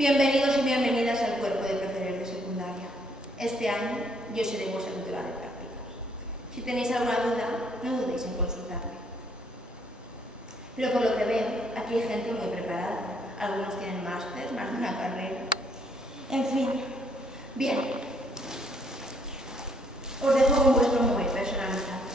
Bienvenidos y bienvenidas al cuerpo de profesores de secundaria. Este año yo seré vuestra tutora de prácticas. Si tenéis alguna duda, no dudéis en consultarme. Pero por lo que veo, aquí hay gente muy preparada. Algunos tienen máster, más de una carrera. En fin, bien. Os dejo con vuestro móvil personalizado.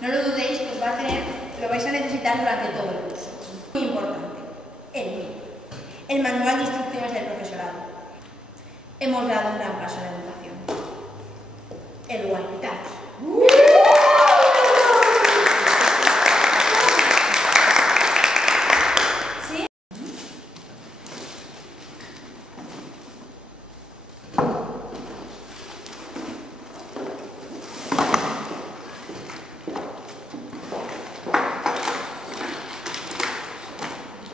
No lo dudéis que lo vais a necesitar durante todo el curso. Muy importante, el mío. El manual de instrucciones del profesorado. Hemos dado un gran paso en la educación. El Walkie-Talkie. ¿Sí?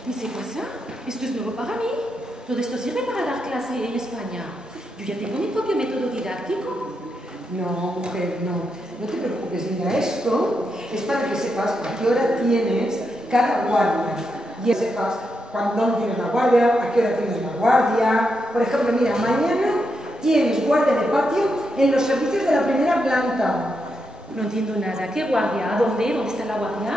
¿Y c'est quoi ça? Esto es nuevo para mí. Todo esto sirve para dar clase en España. Yo ya tengo mi propio método didáctico. No, mujer, no. No te preocupes. Mira, esto es para que sepas a qué hora tienes cada guardia. Y sepas cuándo tienes la guardia, a qué hora tienes la guardia. Por ejemplo, mira, mañana tienes guardia de patio en los servicios de la primera planta. No entiendo nada. ¿Qué guardia? ¿A dónde? ¿Dónde está la guardia?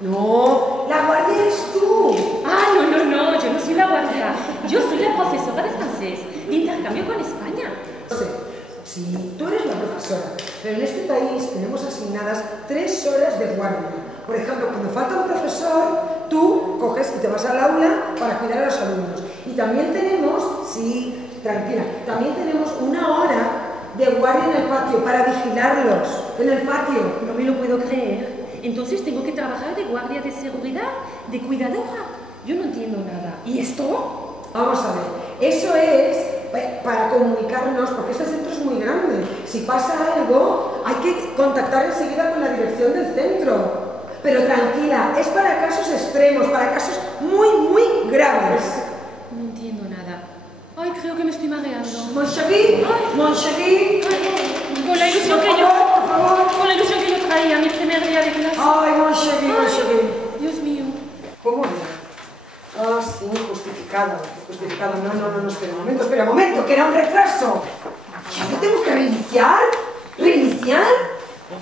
No, la guardia eres tú. Ah, no, yo no soy la guardia. Yo soy la profesora de francés, de intercambio con España. No sé, si tú eres la profesora, pero en este país tenemos asignadas 3 horas de guardia. Por ejemplo, cuando falta un profesor, tú coges y te vas al aula para cuidar a los alumnos. Y también tenemos, sí, tranquila, también tenemos 1 hora de guardia en el patio para vigilarlos, en el patio. No me lo puedo creer. Entonces tengo que trabajar de guardia de seguridad, de cuidadora. Yo no entiendo nada. ¿Y esto? Vamos a ver, eso es para comunicarnos, porque este centro es muy grande. Si pasa algo, hay que contactar enseguida con la dirección del centro. Pero tranquila, es para casos extremos, para casos muy graves. No entiendo nada. Ay, creo que me estoy mareando. Mon chéri, Con la ilusión que yo... por favor. Con la ilusión que yo traía mi primer día de clase. Ay, mon chéri. Dios mío. ¿Cómo era? Ah, sí, justificado. No, espera un momento, que era un retraso. ¿Ya lo tengo que reiniciar? ¿Reiniciar?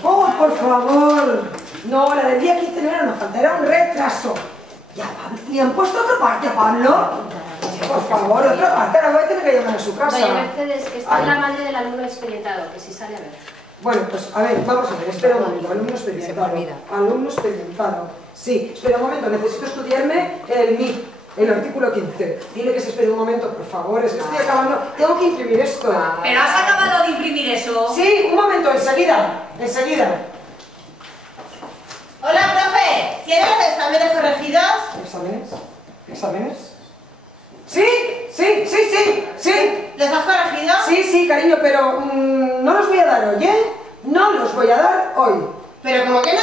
Oh, por favor. No, la del día 15 no era una falta, era un retraso. Ya, ¿le han puesto otra parte a Pablo? Por favor, otra parte, ahora voy a tener que llamar a su casa. Doña Mercedes, que está la madre del alumno experimentado, que si sale a ver. Bueno, pues a ver, vamos a ver, espera un momento, alumno experimentado. Alumno experimentado. Sí, espera un momento, necesito estudiarme el artículo 15. Dile que se espere un momento, por favor, es que estoy acabando, tengo que imprimir esto. ¿Pero has acabado de imprimir eso? Sí, un momento, enseguida. Hola, profe, ¿tienes los exámenes corregidos? ¿Exámenes? Sí. ¿Los has corregido? Sí, cariño, pero no los voy a dar hoy, ¿eh? No los voy a dar hoy. Pero como que no,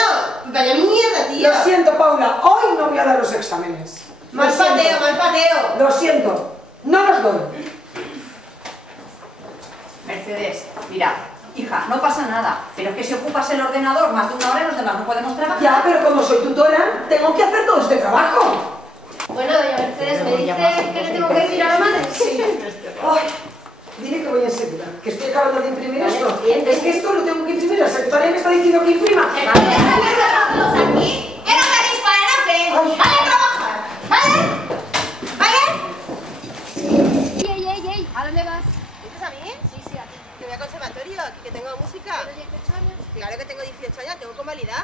vaya mierda, tío. Lo siento, Paula, hoy no voy a dar los exámenes. Mal pateo. Lo siento, no los doy. Mercedes, mira, hija, no pasa nada, pero es que si ocupas el ordenador más de 1 hora, los demás no podemos trabajar. Ya, pero como soy tutora, tengo que hacer todo este trabajo. Bueno, doña Mercedes, ¿me dice que le tengo que decir a la madre? Sí. Ay, dile que voy enseguida, que estoy acabando de imprimir esto. Es que esto lo tengo que imprimir, la secretaria me está diciendo que imprima. ¿Están todos aquí? ¿Qué no tenéis para o qué? ¡Vale a trabajar! ¿Vale? ¡Ey! ¿A dónde vas? ¿Dices a mí? Sí, a ti. Que voy al conservatorio, aquí que tengo música. ¿Tienes 18 años? Claro que tengo 18 años, tengo convalidad.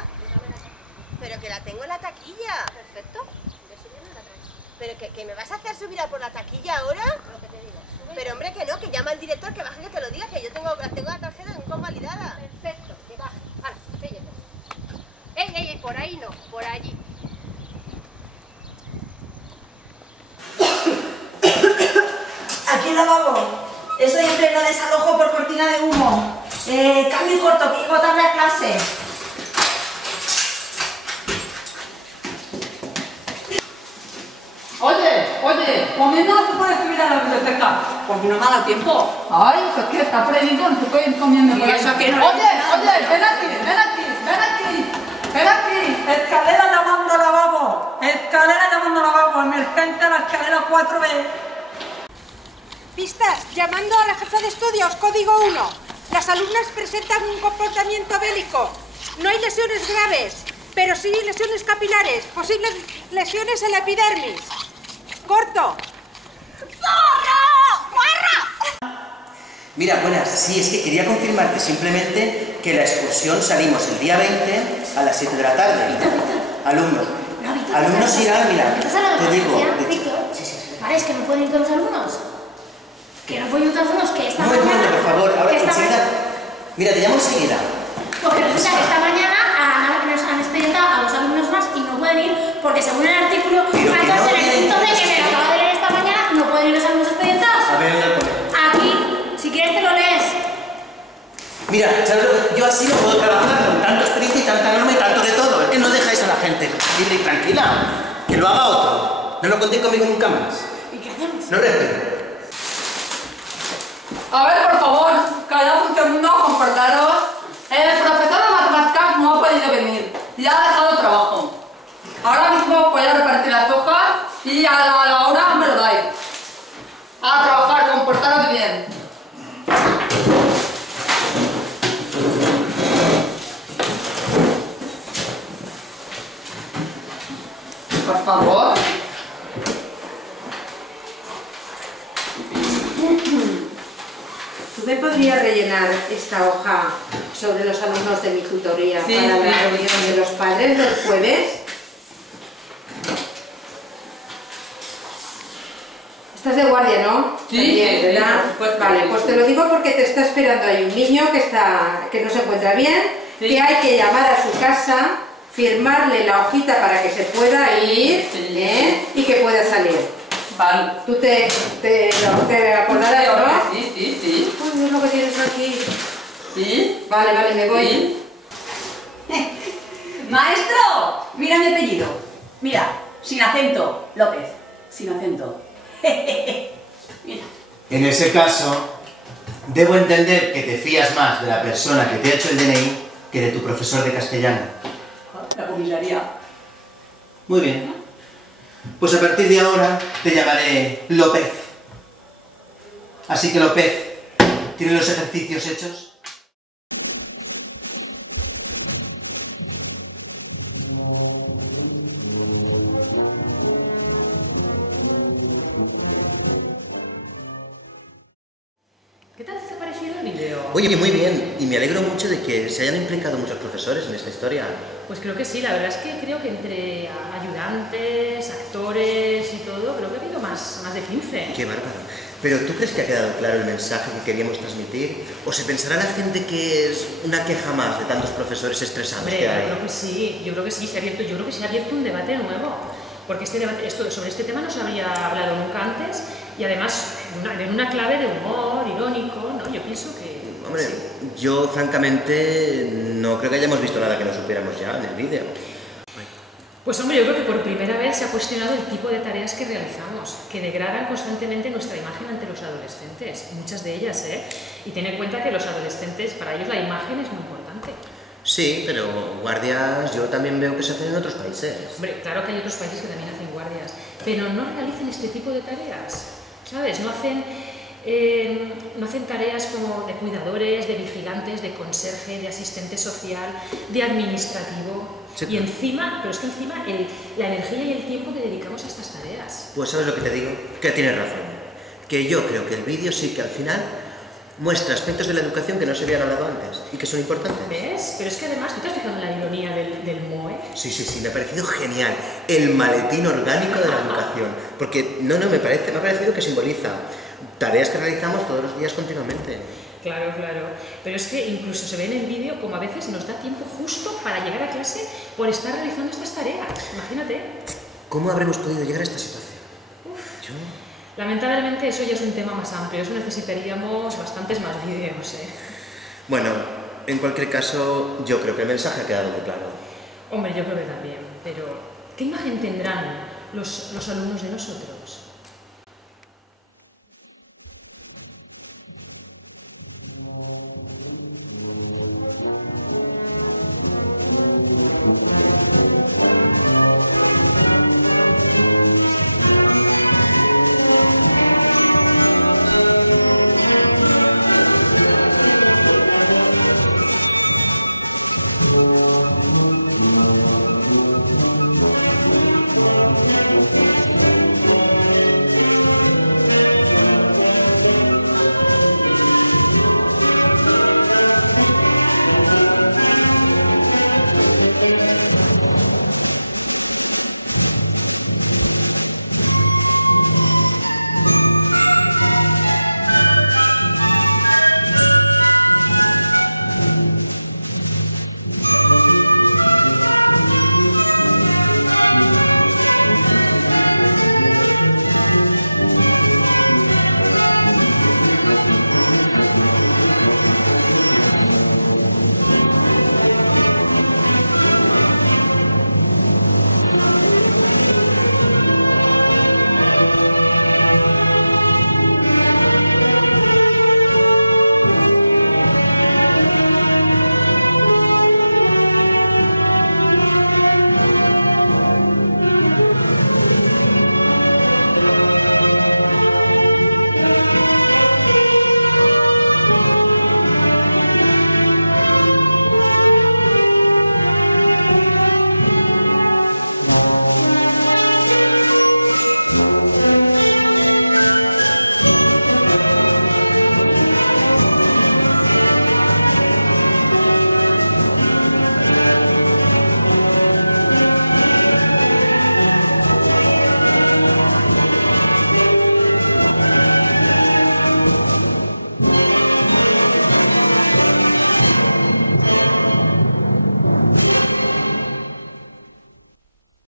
Pero que la tengo en la taquilla. Perfecto. Yo soy bien la tranquila. ¿Pero que me vas a hacer subir a por la taquilla ahora? Lo que te digo. Sube. Pero hombre, que no, que llama al director, que baje que te lo diga, que yo tengo la tarjeta convalidada. Perfecto, que baje. Ahora, ey, por ahí no, por allí. Aquí el lavabo. Estoy en pleno desalojo por cortina de humo. Cambio y corto, que llego tarde a clase. Oye, comiendo no se puede subir a la biblioteca, porque no me ha dado tiempo. Ay, ¿qué quieres? ¿Está Freddy? No se puede ir comiendo por eso que no. Oye, ven aquí. Escalera llamando lavabo. Emergente a la escalera 4B. Pistas, llamando a la jefa de estudios, código 1. Las alumnas presentan un comportamiento bélico. No hay lesiones graves, pero sí lesiones capilares, posibles lesiones en la epidermis. Corto. ¡Zorro! ¡Guarra! Mira, buenas, sí, es que quería confirmarte simplemente que la excursión salimos el día 20 a las 7 de la tarde. Alumnos. Alumnos irán, mira, te digo. Víctor, vale, es que no pueden ir todos los alumnos. Que no pueden ir todos los alumnos, que esta Un mañana... momento, por favor, ahora enseguida. Mira, te llamo enseguida. Porque resulta que esta mañana nos han expedientado a los alumnos más y no pueden ir porque según el artículo 14 en el punto D que se acaba de leer esta mañana, no pueden ir los alumnos expedientados. A ver, ¿dónde lo pone? Aquí, si quieres te lo lees. Mira, ¿sabes lo que? Yo así no puedo trabajar con tanta experiencia y tanta norma y tanto de todo. Es que no dejáis a la gente libre y tranquila. Que lo haga otro. No lo contéis conmigo nunca más. ¿Y qué hacemos? No respeto. A ver, por favor, callaos un segundo, comportaros. El profesor de matemáticas no ha podido venir y ha dejado el trabajo. Ahora mismo voy a repartir las hojas y a la hora me lo dais. A trabajar, comportaros bien. Por favor. ¿Tú me podrías rellenar esta hoja sobre los alumnos de mi tutoría para la reunión de los padres del jueves? Estás de guardia, ¿no? Sí, también, ¿verdad? Vale, pues te lo digo porque te está esperando ahí un niño que no se encuentra bien, que hay que llamar a su casa, firmarle la hojita para que se pueda ir y que pueda salir. Vale. ¿Tú te acordarás, no? Sí. Uy, es lo que tienes aquí. ¿Sí? Vale, me voy. ¿Sí? Maestro, mira mi apellido. Mira, sin acento, López. Sin acento. Mira. En ese caso, debo entender que te fías más de la persona que te ha hecho el DNI que de tu profesor de castellano. La comisaría. Muy bien. Pues a partir de ahora te llamaré López. Así que López, ¿tienes los ejercicios hechos? ¿Qué tal te ha parecido el vídeo? Oye, muy bien, y me alegro mucho de que se hayan implicado muchos profesores en esta historia. Pues creo que sí, la verdad es que creo que entre ayudantes, actores y todo, creo que ha habido más de 15. Qué bárbaro. Pero ¿tú crees que ha quedado claro el mensaje que queríamos transmitir? ¿O se pensará la gente que es una queja más de tantos profesores estresados Hombre, que hay? yo creo que sí, yo creo que se ha abierto un debate nuevo. Porque sobre este tema no se había hablado nunca antes y además en una clave de humor, irónico, ¿no? Yo pienso que... Hombre, sí. yo francamente no creo que hayamos visto nada que no supiéramos ya en el vídeo. Pues hombre, yo creo que por primera vez se ha cuestionado el tipo de tareas que realizamos, que degradan constantemente nuestra imagen ante los adolescentes, muchas de ellas, ¿eh? Y ten en cuenta que los adolescentes, para ellos la imagen es muy importante. Sí, pero guardias yo también veo que se hacen en otros países. Hombre, claro que hay otros países que también hacen guardias, pero no realizan este tipo de tareas, ¿sabes? No hacen tareas como de cuidadores, de vigilantes, de conserje, de asistente social, de administrativo. Sí. Y encima, pero es que encima la energía y el tiempo que dedicamos a estas tareas. Pues ¿sabes lo que te digo? Que tienes razón. Que yo creo que el vídeo sí que al final muestra aspectos de la educación que no se habían hablado antes y que son importantes. ¿Ves? Pero es que además, ¿tú te has fijado en la ironía del MOE? Sí, me ha parecido genial. El maletín orgánico de la educación. Porque, me ha parecido que simboliza tareas que realizamos todos los días continuamente. Claro. Pero es que incluso se ve en el vídeo como a veces nos da tiempo justo para llegar a clase por estar realizando estas tareas. Imagínate. ¿Cómo habremos podido llegar a esta situación? Lamentablemente eso ya es un tema más amplio, eso necesitaríamos bastantes más vídeos, ¿eh? Bueno, en cualquier caso, yo creo que el mensaje ha quedado muy claro. Hombre, yo creo que también, pero ¿qué imagen tendrán los alumnos de nosotros?